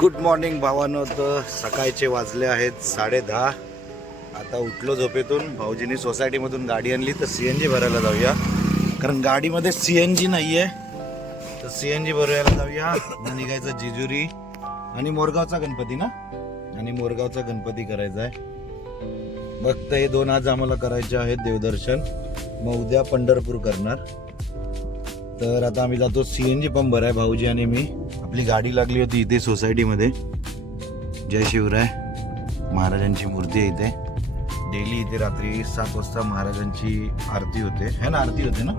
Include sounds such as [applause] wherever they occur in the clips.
Good morning भावानं. तर सकाळचे वाजले आहेत साडे दहा. आता उठलो झोपेतून. भाऊजींनी सोसायटीमधून गाडी आणली तर सी एन जी भरायला जाऊया. कारण गाडीमध्ये सी एन जी नाही आहे तर सी एन जी भरायला जाऊया. निघायचं जेजुरी. आणि मोरगावचा गणपती ना? आणि मोरगावचा गणपती करायचा आहे. फक्त हे दोन आज आम्हाला करायचे आहेत देवदर्शन. मग उद्या पंढरपूर करणार. तर आता आम्ही जातो. सी एन जी पंप भराय भाऊजी आणि मी. आपली गाडी लागली होती इथे सोसायटीमध्ये. जय शिवराय. महाराजांची मूर्ती आहे इथे. डेली इथे रात्री सात वाजता महाराजांची आरती होते. है ना? आरती होते ना?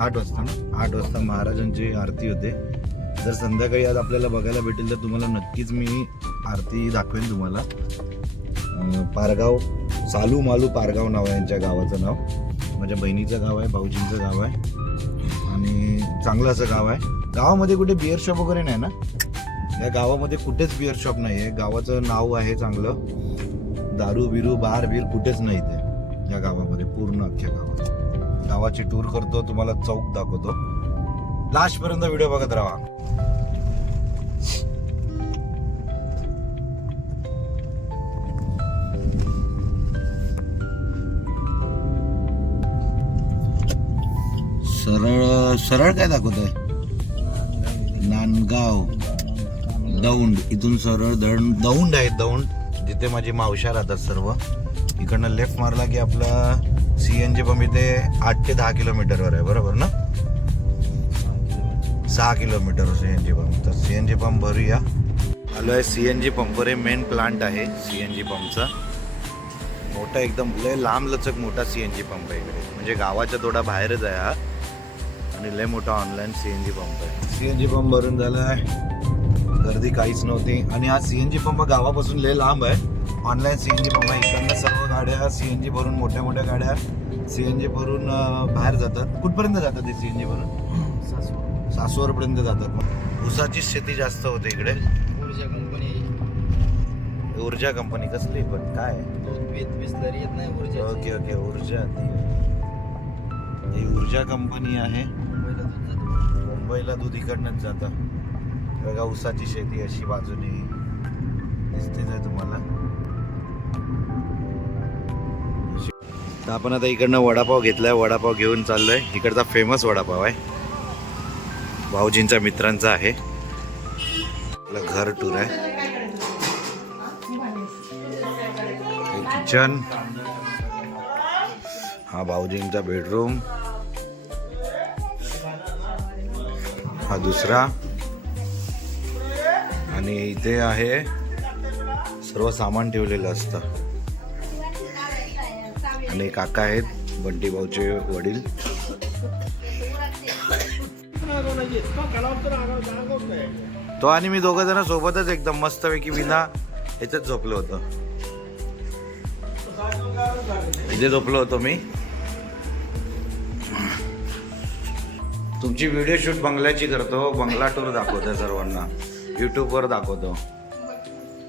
आठ वाजता ना? आठ वाजता महाराजांची आरती होते. जर संध्याकाळी आज आपल्याला बघायला भेटेल तर तुम्हाला नक्कीच मी आरती दाखवेन तुम्हाला. पारगाव चालू मालू पारगाव नाव आहे यांच्या गावाचं नाव. माझ्या बहिणीचं गाव आहे भाऊजींचं गाव आहे. आणि चांगलं असं गाव आहे. गावामध्ये कुठे बिअर शॉप वगैरे नाही ना? या गावामध्ये कुठेच बिअर शॉप नाही आहे गावाचं नाव आहे चांगलं. दारू बिरू बार बीर कुठेच नाही ते या गावामध्ये पूर्ण अख्ख्या गावात. गावाची टूर करतो तुम्हाला चौक दाखवतो. लास्ट पर्यंत व्हिडिओ बघत राहा. सरळ सरळ काय दाखवतोय? नांदगाव. दौंड इथून सरळ दौंड दौंड आहे दौंड जिथे माझी मावशा राहतात सर्व. इकडनं लेफ्ट मारला की आपला सी एन जी पंप इथे आठ ते दहा किलोमीटरवर आहे बरोबर ना? सहा kilometre C N G pump. तर सी एन जी पंप भरूया. आलो आहे सी एन जी पंपवर मेन प्लांट आहे सी एन जी पंपचा. मोठा एकदम लय लांब लचक मोठा सी एन जी पंप आहे इकडे. म्हणजे गावाच्या थोडा बाहेरच आहे हा. आणि लय मोठा online C N G pump आहे. सी एन जी पंप भरून झाला आहे गर्दी काहीच नव्हती. आणि हा सी एन जी पंप गावापासून लय लांब आहे. Online C N G pump आहे. इकडनं सर्व गाड्या सी एन जी भरून मोठ्या मोठ्या गाड्या सी एन जी भरून बाहेर जातात. कुठपर्यंत जातात ते सी एन जी भरून? सासवडपर्यंत जातात. ऊसाची शेती जास्त होते इकडे. ऊर्जा कंपनी ऊर्जा कंपनी कसली? पण काय? येत नाही ऊर्जा ओके ओके. ऊर्जा ती ही ऊर्जा कंपनी आहे. मुंबईला दूध इकडनंच जातं. बघा ऊसाची शेती अशी बाजूने दिसतेच आहे तुम्हाला. तर आपण आता इकडनं वडापाव घेतलाय. वडापाव घेऊन चाललोय. इकडचा फेमस वडापाव आहे. भाऊजींच्या मित्रांचा आहे. आपलं घर टूर आहे. किचन हा भाऊजींचा बेडरूम हा दुसरा. आणि इथे आहे सर्व सामान ठेवलेलं असतं. आणि काका आहेत बंटी भाऊचे वडील. तो आणि मी दोघ जण सोबतच एकदम मस्तपैकी विना ह्याच्यात झोपलो होतो. इथे झोपलो होतो मी. तुमची व्हिडिओ शूट बंगल्याची करतो. बंगला टूर दाखवतो सर्वांना. यूट्यूबवर दाखवतो.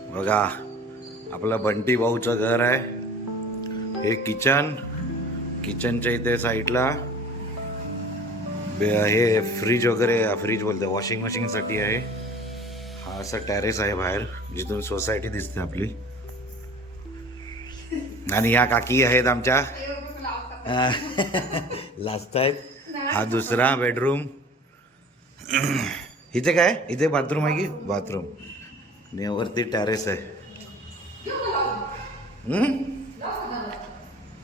बघा आपलं बंटी भाऊचं घर आहे. हे किचन. किचनच्या इथे साईडला बे- हे फ्रीज वगैरे फ्रीज बोलते वॉशिंग मशीनसाठी आहे. हा असा टेरेस आहे बाहेर जिथून सोसायटी दिसते आपली. आणि ह्या काकी आहेत आमच्या. लास्ट आहेत [laughs] हा दुसरा बेडरूम [clears throat] इथे काय? इथे बाथरूम आहे की? बाथरूम आणि वरती टॅरेस आहे.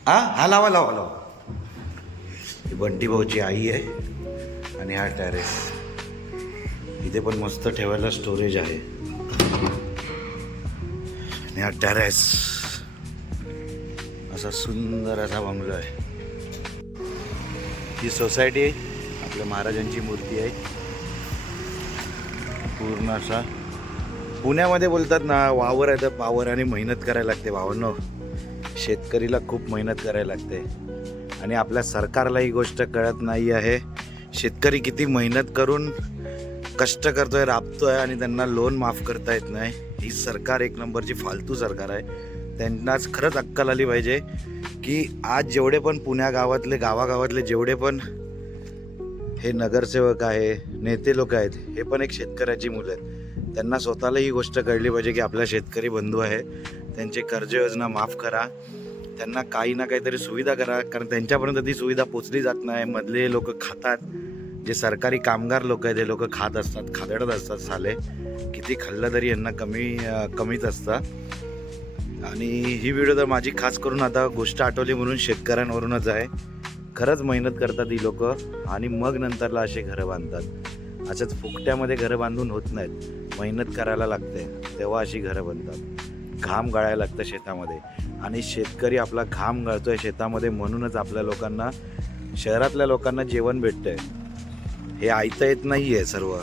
हा हा लावा लावा लावा. ही बंटी भाऊची आई आहे आणि हा टॅरेस इथे पण मस्त ठेवायला स्टोरेज आहे. आणि हा टॅरेस असा सुंदर असा बंगलो आहे. ही सोसायटी आहे आपल्या महाराजांची मूर्ती आहे. पूर्ण असा पुण्यामध्ये बोलतात ना वावर आहे तर पावर आणि मेहनत करायला लागते भावांनो. शेतकरीला खूप मेहनत करायला लागते. आणि आपल्या सरकारला ही गोष्ट कळत नाही आहे. शेतकरी किती मेहनत करून कष्ट करतोय राबतोय आणि त्यांना लोन माफ करता येत नाही. ही सरकार एक नंबरची फालतू सरकार आहे. त्यांनाच खरंच अक्कल आली पाहिजे. की आज जेवढे पण पुण्या गावातले गावागावातले जेवढे पण हे नगरसेवक आहे नेते लोक आहेत हे पण एक शेतकऱ्याची मुलं आहेत. त्यांना स्वतःला ही गोष्ट कळली पाहिजे की आपला शेतकरी बंधू आहे. त्यांचे कर्ज योजना माफ करा. त्यांना काही ना काहीतरी सुविधा करा. कारण त्यांच्यापर्यंत ती सुविधा पोचली जात नाही. मधले लोक खातात. जे सरकारी कामगार लोक आहेत ते लोक खात असतात खादडत असतात साले. किती खाल्लं तरी यांना कमी कमीच असतं. आणि ही व्हिडिओ तर माझी खास करून आता गोष्ट आठवली म्हणून शेतकऱ्यांवरूनच आहे. खरंच मेहनत करतात ही लोक आणि मग नंतरला असे घरं बांधतात. अशाच फुकट्यामध्ये घरं बांधून होत नाहीत. मेहनत करायला लागते तेव्हा अशी घरं बनतात. घाम गाळायला लागतं शेतामध्ये. आणि शेतकरी आपला घाम गाळतोय शेतामध्ये म्हणूनच आपल्या लोकांना शहरातल्या लोकांना जेवण भेटतंय. हे ऐकता येत नाही आहे सर्व.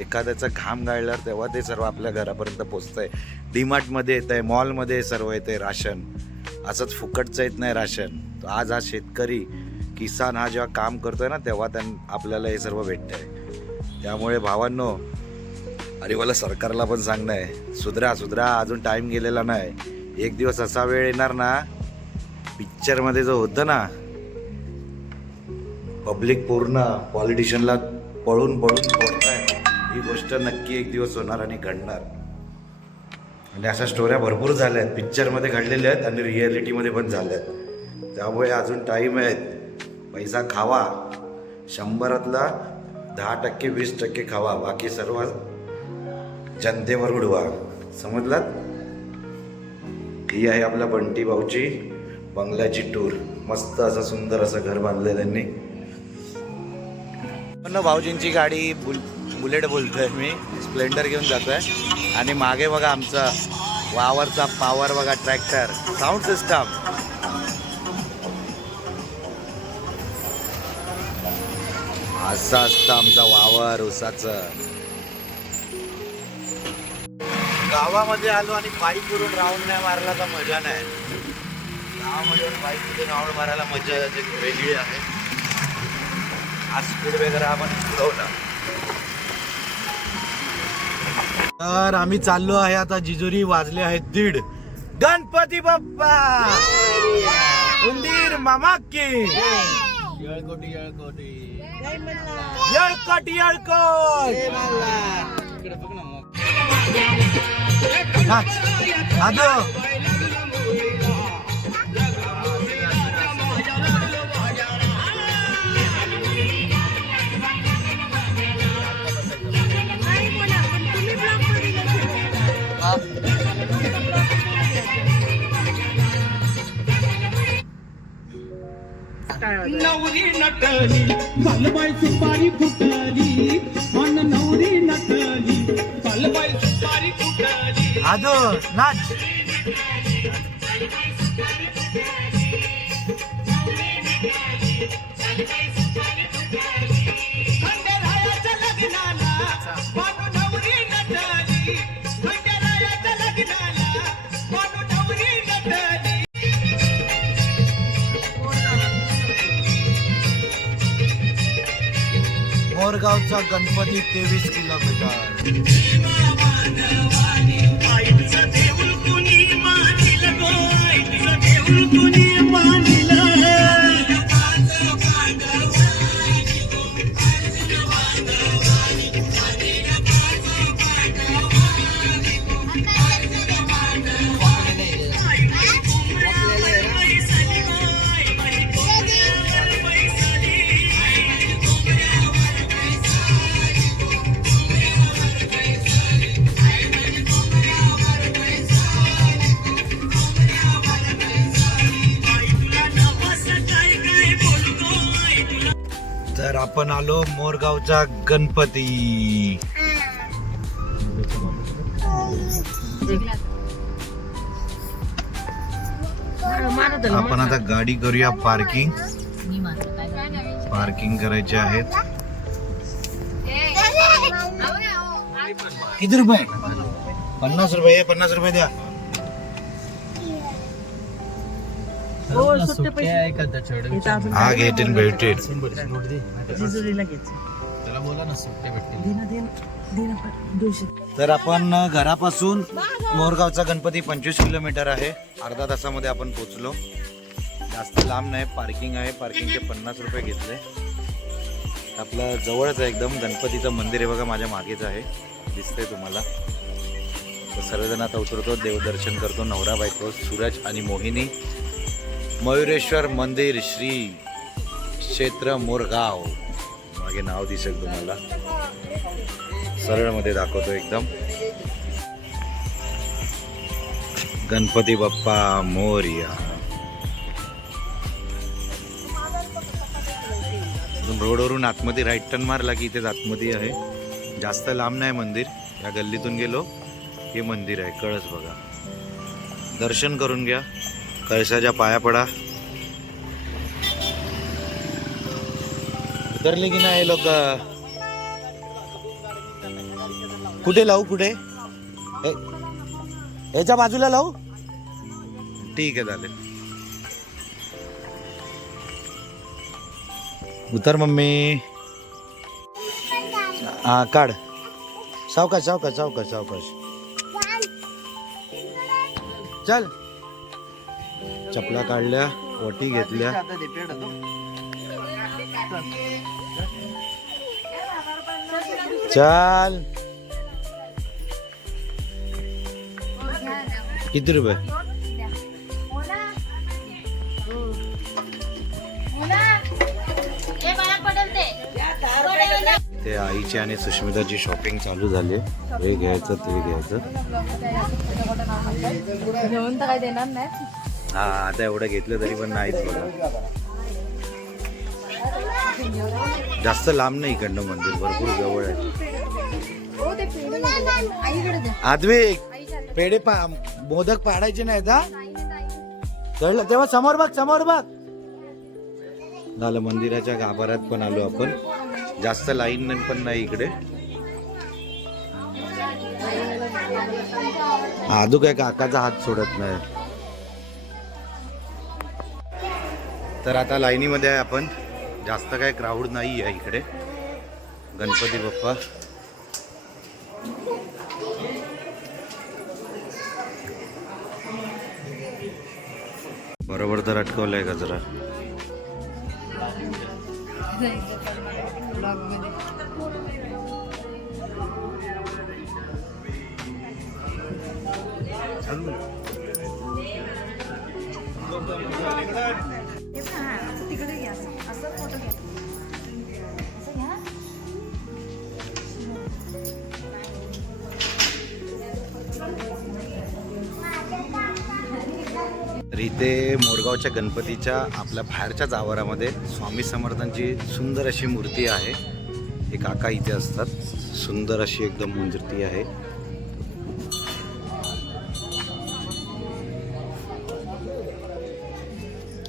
एखाद्याचा घाम गाळल्यावर तेव्हा ते सर्व आपल्या घरापर्यंत पोचतंय. डीमार्टमध्ये येत आहे मॉलमध्ये सर्व येतं आहे राशन. असंच फुकटचं येत नाही राशन. तर आज हा शेतकरी किसान हा जेव्हा काम करतोय ना तेव्हा त्यां आपल्याला हे सर्व भेटतंय. त्यामुळे भावांनो अरे मला सरकारला पण सांगणं आहे. सुधरा सुधरा अजून टाईम गेलेला नाही. एक दिवस असा वेळ येणार ना पिक्चरमध्ये जो होतं ना पब्लिक पूर्ण पॉलिटिशियनला पळून पळून पळून. ही गोष्ट नक्की एक दिवस होणार आणि घडणार. आणि अशा स्टोऱ्या भरपूर झाल्या आहेत पिक्चरमध्ये घडलेल्या आहेत आणि रिॲलिटीमध्ये पण झाल्या आहेत त्यामुळे अजून टाईम आहेत. पैसा खावा. शंभरातला दहा टक्के वीस टक्के खावा. बाकी सर्व जनतेवर उडवा. समजलात? ही आहे आपल्या बंटी भाऊची बंगल्याची टूर मस्त असं सुंदर असं घर बांधलं त्यांनी. पण भाऊजींची गाडी बुल बुलेट बोलतो आहे मी. स्प्लेंडर घेऊन जातोय. आणि मागे बघा आमचा वावरचा पॉवर बघा ट्रॅक्टर साऊंड सिस्टम असं असतं आमचा वावर उसाचं गावामध्ये आलो आणि बाईक वरून राऊंड नाही मारला तर मजा नाही. गावामध्ये बाईक वरून राऊंड मारायला मजा वेगळी आहे. आज स्पीड वगैरे आपण पुरवला तर आम्ही चाललो आहे आता जिजुरी वाजले आहेत दीड. गणपती बाप्पा! उंदीर मामा की येळकोटी. येळकोटी येळकोट! नाच. नवरी नटली बालबाई सुपारी फुटली मन नवरी नटली बालबाई सुपारी फुटली. आदो नाच. खंडेरायाच्या लग्नाला मोरगावचा गणपती तेवीस किलोमीटर. आपण आलो मोरगावचा गणपती. आपण आता गाडी करूया पार्किंग. पार्किंग करायचे आहेत किती रुपये? पन्नास रुपये पन्नास रुपये द्या. ना सुट्टे भेटतील. तर आपण घरापासून मोरगावचा गणपती पंचवीस किलोमीटर आहे. अर्धा तासामध्ये आपण पोचलो जास्त लांब नाही पार्किंग आहे. पार्किंगचे पन्नास रुपये घेतले. आपलं जवळच आहे एकदम. गणपतीचं मंदिर आहे बघा माझ्या मागेच आहे. दिसतंय तुम्हाला. तर सर्वजण आता उतरतो देवदर्शन करतो नवरा बायको सूरज आणि मोहिनी. मयुरेश्वर मंदिर श्री क्षेत्र मोरगाव. मागे नाव दिसेल तुम्हाला. सरळमध्ये दाखवतो एकदम. गणपती बाप्पा मोरया. रोडवरून आतमध्ये राईट टर्न मारला की इथेच आतमध्ये आहे. जास्त लांब नाही मंदिर. या गल्लीतून गेलो. हे मंदिर आहे. कळस बघा. दर्शन करून घ्या. कळसाच्या पाया पडा. उतरले की नाही लोक? कुठे लावू कुठे? याच्या बाजूला लावू? ठीक आहे चालेल. उतर मम्मी. हा काढ. सावकाश सावकाश सावकाश सावकाश. चल. चपला काढल्या वटी घेतल्या. चाल. किती रुपये? ते आईची आणि सुष्मिताची शॉपिंग चालू झाली. आहे. हे घ्यायचं ते घ्यायचं. जेवण तर काही देणार नाही. हा आता एवढं घेतलं तरी पण नाहीच बघा. जास्त लांब नाही इकडनं मंदिर भरपूर जवळ आहे. आदवे पेढे आद्विक पेढे पा मोदक पाडायचे नाहीत हा? कळलं? तेव्हा समोर बघ समोर बघ. झालं मंदिराच्या गाभाऱ्यात पण आलो आपण. जास्त लाईन पण नाही इकडे. आदू काय काकाचा हात सोडत नाही. तर आता लाईनीमध्ये आहे आपण. जास्त काय क्राऊड नाही आहे इकडे. गणपती बाप्पा. बरोबर तर अटकवलंय का तर इथे मोरगावच्या गणपतीच्या आपल्या बाहेरच्या आवारामध्ये स्वामी समर्थांची सुंदर अशी मूर्ती आहे. हे काका इथे असतात. सुंदर अशी एकदम मूर्ती आहे.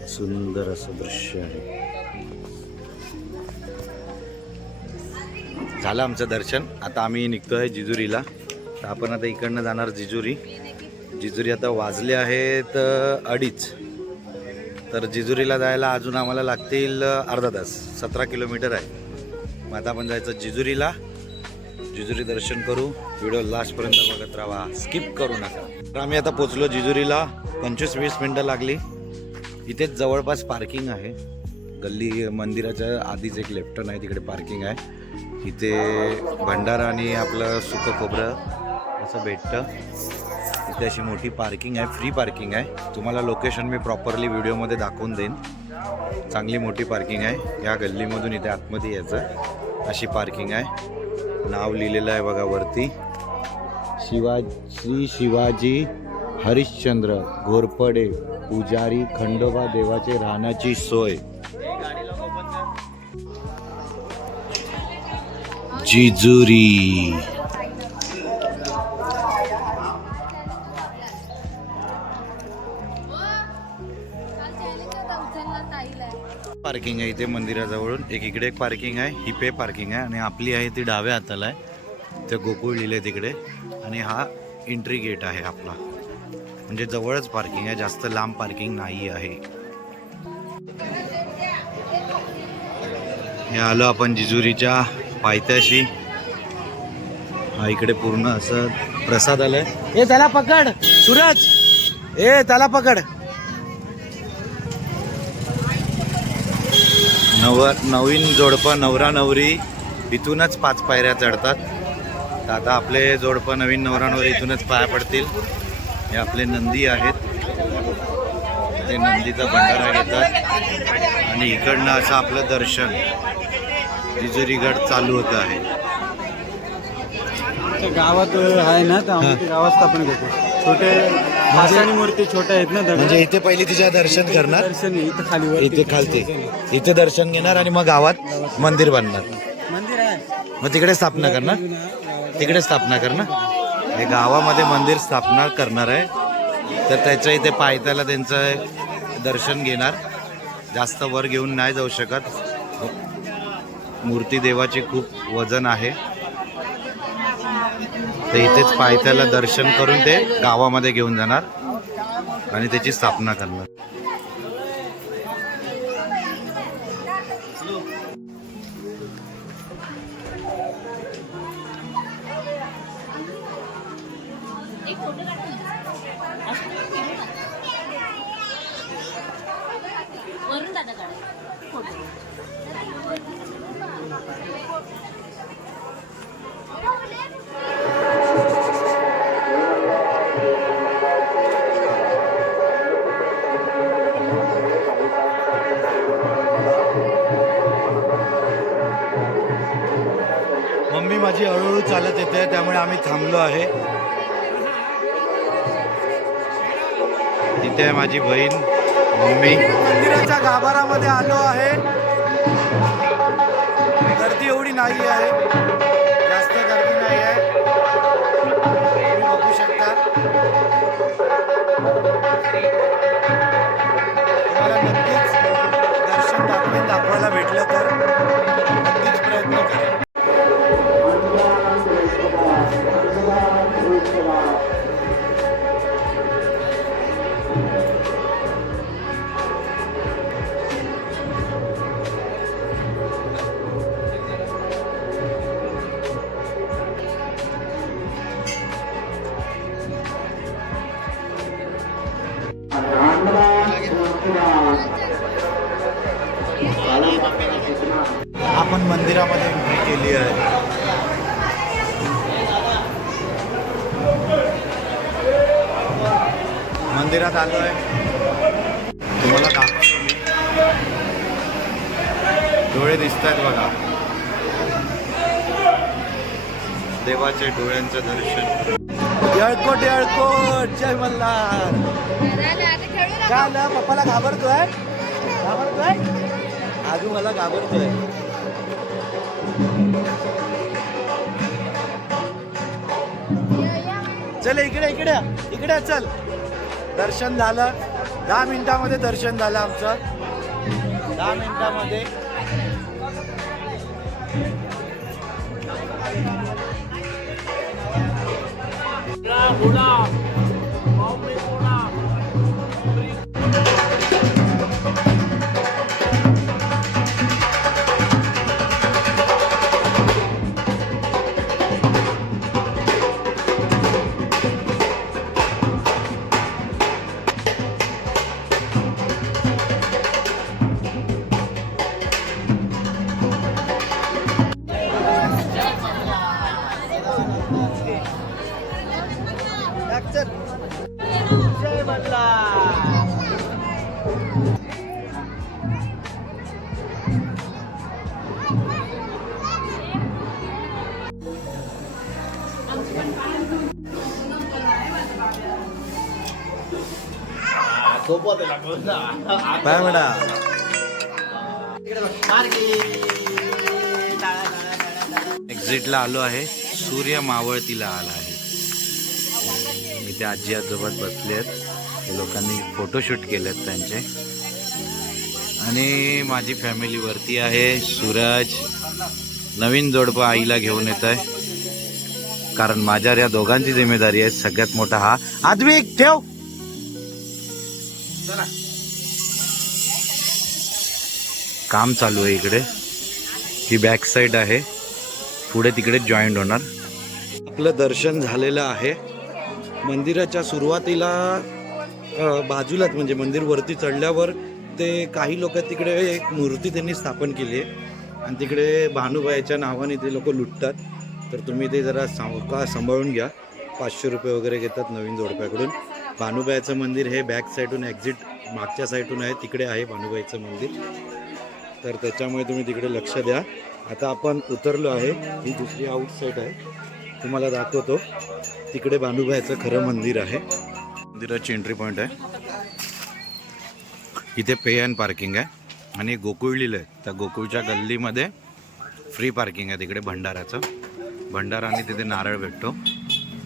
सुंदर असं दृश्य आहे. झालं आमचं दर्शन. आता आम्ही निघतो आहे जिजुरीला. तर आपण आता इकडनं जाणार जिजुरी. जिजुरी आता वाजले आहेत अडीच. तर जिजुरीला जायला अजून आम्हाला लागतील अर्धा तास. सतरा किलोमीटर आहे. मग आता आपण जायचं जिजुरीला. जिजुरी दर्शन करू. व्हिडिओ लास्टपर्यंत बघत राहा. स्किप करू नका. तर आम्ही आता पोचलो जिजुरीला. पंचवीस वीस मिनटं लागली. इथेच जवळपास पार्किंग आहे. गल्ली मंदिराच्या आधीच एक लेफ्टन आहे. तिकडे पार्किंग आहे. इथे भंडारा आणि आपलं सुकं खोबरं असं भेटतं. इथे अशी मोठी पार्किंग आहे फ्री पार्किंग आहे. तुम्हाला लोकेशन मी प्रॉपरली व्हिडिओमध्ये दाखवून देईन. चांगली मोठी पार्किंग आहे. या गल्लीमधून इथे आतमध्ये यायचं. अशी पार्किंग आहे. नाव लिहिलेलं आहे बघा वरती. शिवाजी श्री शिवाजी हरिश्चंद्र घोरपडे पुजारी खंडोबा देवाचे राहण्याची सोय. जिजुरी. पार्किंग आहे इथे मंदिराजवळून. एक इकडे एक पार्किंग आहे ही पे पार्किंग आहे आणि आपली आहे ती डाव्या हाताला आहे. ते गोकुळ लिहिले तिकडे. आणि हा एंट्री गेट आहे आपला. म्हणजे जवळच पार्किंग आहे जास्त लांब पार्किंग नाही आहे. हे आलो आपण जिजुरीच्या पायथ्याशी. हा इकडे पूर्ण असं प्रसाद आलाय. ए त्याला पकड. सूरज. ए त्याला पकड. नव नवीन जोडपं नवरा नवरी इथूनच पाच पायऱ्या चढतात. तर आता आपले जोडपं नवीन नवरांवर इथूनच पाया पडतील. हे आपले नंदी आहेत. ते नंदीचा भंडारा घेतात. आणि इकडनं असं आपलं दर्शन जिजुरीगड चालू होत आहे. ते गावात आहे ना तर गावात स्थापन करतो छोटे मासाणी मूर्ती छोट्या आहेत ना दगड? म्हणजे इथे पहिली तिच्या दर्शन करणार. दर्शन आहे, इथं खाली इथे खालते. इथे दर्शन घेणार आणि मग गावात मंदिर बांधणार. मंदिर आहे. मग तिकडे स्थापना करणार? तिकडे स्थापना करणार? हे गावामध्ये मंदिर स्थापना करणार आहे. तर त्याच्या इथे पायथ्याला त्यांचं दर्शन घेणार. जास्त वर घेऊन नाही जाऊ शकत. मूर्ती देवाची खूप वजन आहे. तर इथेच पायथ्याला दर्शन करून ते गावामध्ये घेऊन जाणार आणि त्याची स्थापना करणार. माझी हळूहळू चालत येते त्यामुळे आम्ही थांबलो आहे. तिथे आहे माझी बहीण मम्मी. मंदिराच्या गाभारामध्ये आलो आहे. गर्दी एवढी नाही आहे जास्त गर्दी नाही आहे तुम्ही बघू शकता. मंदिरामध्ये एंट्री केली आहे. मंदिरात आलो आहे तुम्हाला दाखवतो मी. डोळे दिसत आहेत बघा. देवाचे डोळ्यांचं दर्शन. येळकोट येळकोट. जय मल्हार. काय पप्पाला घाबरतोय? घाबरतोय? आजू मला घाबरतोय. चल इकडे इकडे. इकडे चल. दर्शन झालं. दहा मिनिटामध्ये दर्शन झालं आमचं. दहा मिनिटामध्ये. काय म्हणा एक्झिटला आलो आहे. सूर्य मावळतीला आला आहे. इथे आजी आजोबात बसले आहेत. लोकांनी फोटोशूट केलेत त्यांचे. आणि माझी फॅमिली वरती आहे सूरज. नवीन जोडपं आईला घेऊन येत आहे. कारण माझ्यावर या दोघांची जिम्मेदारी आहे. सगळ्यात मोठा हा. आद्विक ठेव. काम चालू आहे इकडे. ही बॅक साईड आहे. पुढे तिकडे जॉईंट होणार. आपलं दर्शन झालेलं आहे. मंदिराच्या सुरुवातीला बाजूलाच म्हणजे मंदिर वरती चढल्यावर ते काही लोक तिकडे एक मूर्ती त्यांनी स्थापन केली आहे. आणि तिकडे भानुबाईच्या नावाने ते लोक लुटतात. तर तुम्ही ते जरा सावका सांभाळून घ्या. पाचशे रुपये वगैरे घेतात नवीन जोडप्याकडून. भानुबाईचं मंदिर हे बॅक साईडून एक्झिट मागच्या साईडून आहे. तिकडे आहे भानुबाईचं मंदिर. तर त्याच्यामुळे तुम्ही तिकडे लक्ष द्या. आता आपण उतरलो आहे. ही दुसरी आउटसाईड आहे. तुम्हाला दाखवतो. तिकडे बांधूबाईचं खरं मंदिर आहे. मंदिराची एंट्री पॉईंट आहे. इथे पे अँड पार्किंग आहे. आणि गोकुळ लिहिलं आहे. त्या गोकुळच्या गल्लीमध्ये फ्री पार्किंग आहे तिकडे भंडाराचं. भंडारा आणि तिथे नारळ भेटतो.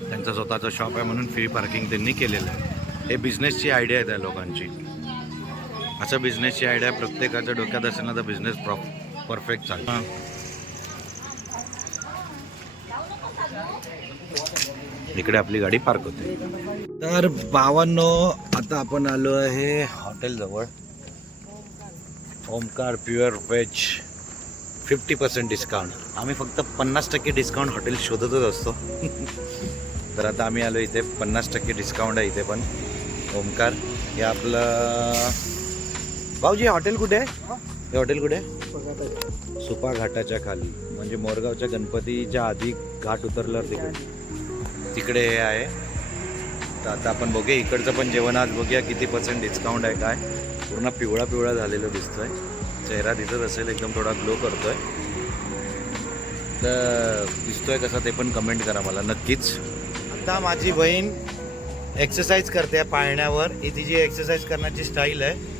त्यांचं स्वतःचं शॉप आहे म्हणून फ्री पार्किंग त्यांनी केलेलं आहे. हे बिझनेसची आयडिया आहे त्या लोकांची. असं बिझनेसची आयडिया प्रत्येकाच्या डोक्यात असेल ना तर बिझनेस प्रॉ परफेक्ट चालतो. इकडे आपली गाडी पार्क होते. तर बावन्न आता आपण आलो आहे हॉटेलजवळ Omkar pure veg fifty percent discount आम्ही फक्त पन्नास टक्के डिस्काउंट हॉटेल शोधतच असतो. [laughs] तर आता आम्ही आलो इथे पन्नास टक्के डिस्काउंट आहे इथे पण. ओमकार हे आपलं भाऊजी हॉटेल कुठे? आहे हे हॉटेल कुठे? आहे सुपा घाटाच्या खाली. म्हणजे मोरगावच्या गणपतीच्या आधी घाट उतरल्यावर तिकडे. तिकडे हे आहे. तर आता आपण बघूया इकडचं पण जेवण आज बघूया किती पर्सेंट डिस्काउंट आहे काय. पूर्ण पिवळा पिवळा झालेलं दिसतोय. चेहरा दिसत असेल एकदम थोडा ग्लो करतोय. तर दिसतोय कसा ते पण कमेंट करा मला नक्कीच. आता माझी बहीण एक्सरसाइज करते पाळण्यावर. ही तिची एक्सरसाइज करण्याची स्टाईल आहे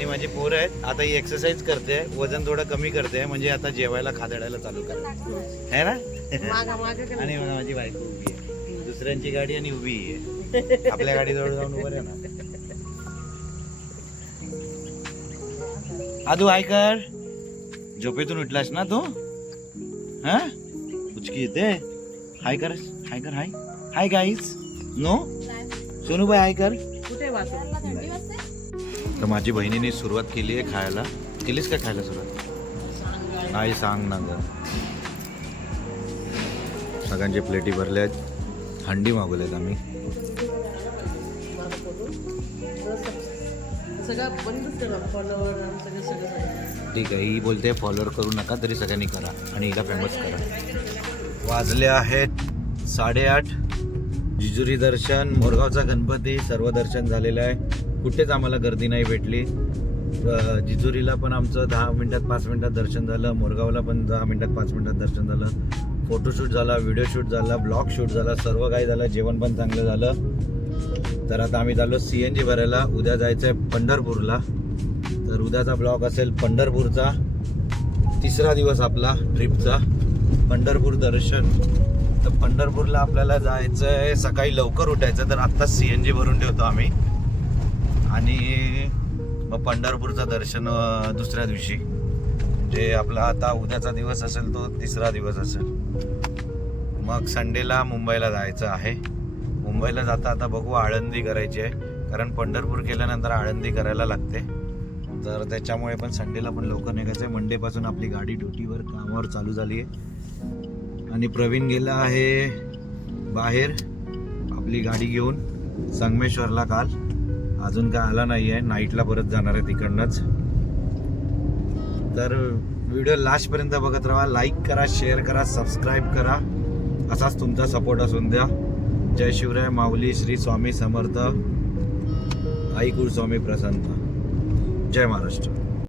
आणि माझी पोरं आहेत आता ही एक्सरसाइज करते वजन थोडं कमी करते म्हणजे आता जेवायला खादडायला चालू करते. है ना? आणि माझी बायको उभी आहे. दुसऱ्यांची गाडी आणि उभी आहे. आपल्या गाडीजवळ जाऊन उभं आहे ना. आदू हाय कर. झोपेतून उठलास ना तू? हा? उचकी येते. हाय कर हाय कर hi. Hi guys no? Sonu bye hi कर. तर माझी बहिणीने सुरुवात केली आहे खायला. केलीस का खायला सुरुवात? नाही सांग ना ग. सगळ्यांचे प्लेटी भरल्या आहेत. हंडी मागवल्यात आम्ही. ठीक आहे ही बोलते फॉलोअर करू नका तरी सगळ्यांनी करा आणि हिला फेमस करा. वाजले आहेत साडेआठ. जिजुरी दर्शन मोरगावचा गणपती सर्व दर्शन झालेलं आहे. कुठेच आम्हाला गर्दी नाही भेटली. जिजुरीला पण आमचं दहा मिनिटात पाच मिनिटात दर्शन झालं. मोरगावला पण दहा मिनिटात पाच मिनिटात दर्शन झालं. फोटोशूट झाला व्हिडिओ शूट झाला ब्लॉग शूट झाला सर्व काही झालं. जेवण पण चांगलं झालं. तर आता आम्ही चाललो सी एन जी भरायला. उद्या जायचं आहे पंढरपूरला. तर उद्याचा ब्लॉग असेल पंढरपूरचा. तिसरा दिवस आपला ट्रिपचा. पंढरपूर दर्शन. तर पंढरपूरला आपल्याला जायचं आहे सकाळी लवकर उठायचं. तर आत्ताच सी एन जी भरून ठेवतो आम्ही. आणि मग पंढरपूरचं दर्शन दुसऱ्या दिवशी. म्हणजे आपला आता उद्याचा दिवस असेल तो तिसरा दिवस असेल. मग संडेला मुंबईला जायचं आहे. मुंबईला जाता आता बघू आळंदी करायची आहे. कारण पंढरपूर केल्यानंतर आळंदी करायला लागते. तर त्याच्यामुळे पण संडेला पण लवकर निघायचं आहे. मंडेपासून आपली गाडी ड्युटीवर कामावर चालू झाली आहे. आणि प्रवीण गेला आहे बाहेर. आपली गाडी घेऊन संगमेश्वरला काल. अजून काय आला नाही आहे नाईटला परत जाणार आहे तिकडनंच. तर व्हिडिओ लास्टपर्यंत बघत राहा. लाईक करा शेअर करा सबस्क्राईब करा. असाच तुमचा सपोर्ट असून द्या. जय शिवराय माऊली श्री स्वामी समर्थ. आई स्वामी प्रसन्न. जय महाराष्ट्र.